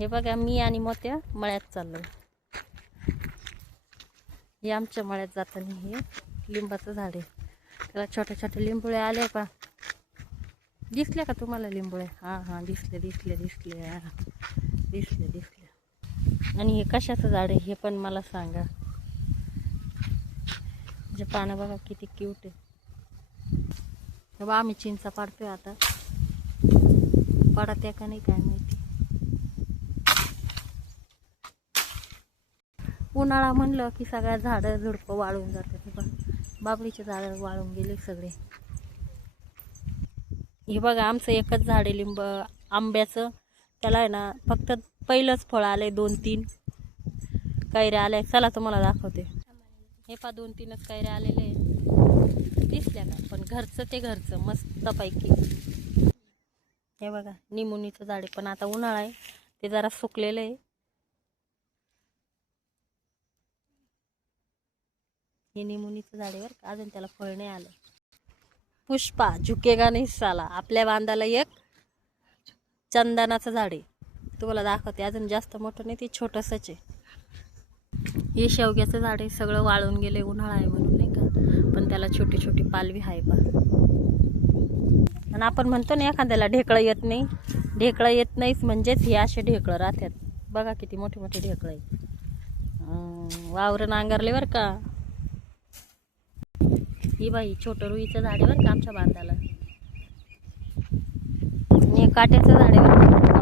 हे बघा, मी आणि मोत्या मळ्यात चाललोय. हे आमच्या मळ्यात जाताना हे लिंबाचं झाड आहे. त्याला छोटे छोटे लिंबुळे आले पा. दिसले का तुम्हाला लिंबुळे? हां हां, दिसले दिसले दिसले दिसले दिसले. आणि हे कशाचं झाड आहे हे पण मला सांगा. जे पानं बघा किती क्यूट आहे. तेव्हा आम्ही चिंचा पाडतोय आता. पडत आहे का नाही काय माहिती. उन्हाळा म्हणलं की सगळ्या झाडं झुडपं वाळून जातात. हे बघा, बाबळीचे झाडं वाळून गेले सगळे. हे बघा, आमचं एकच झाड आहे लिंब आंब्याचं. त्याला आहे ना फक्त पहिलंच फळ आले, 2-3 कैऱ्या आल्या. चला तुम्हाला दाखवते. हे पा 2-3च कैऱ्या आलेले आहे. दिसल्या का? पण घरचं ते घरचं मस्तपैकी. हे बघा, निमुनीचं झाड आहे, पण आता उन्हाळा आहे ते जरा सुकलेलं आहे. हे निमुनीचं झाड आहे बरं का, अजून त्याला फळ नाही आलं. पुष्पा झुकेगा नाही साला. आपल्या बांधाला एक चंदनाचं झाड आहे, तुम्हाला दाखवते. अजून जास्त मोठं नाही, ते छोटंसंच आहे. हे शेवग्याचं झाड आहे. सगळं वाळून गेले, उन्हाळा आहे म्हणून नाही का, पण त्याला छोटी छोटी पालवी आहे बा. आणि आपण म्हणतो ना एखाद्याला ढेकळं येत नाही. ढेकळं येत नाहीच म्हणजेच हे असे ढेकळं राहतात. बघा किती मोठे मोठे ढेकळं आहे. वावर नांगरले बरं का. ही बाई छोटं रुईचं झाड आहे बरं का आमच्या बांधाला. हे काट्याचं झाड आहे बरं का.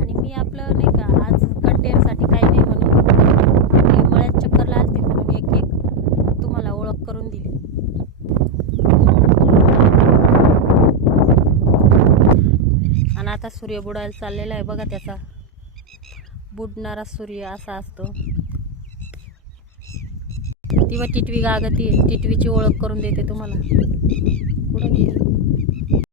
आणि मी आपलं नाही का आज कंटेनसाठी काही नाही म्हणून आपली मळ्यात चक्कर लागते म्हणून एक एक तुम्हाला ओळख करून दिली. आणि आता सूर्य बुडायला चाललेला आहे बघा. त्याचा बुडणारा सूर्य असा असतो. ती व टिटवी गागती, टिटवीची ओळख करून देते तुम्हाला. कुठं गेली?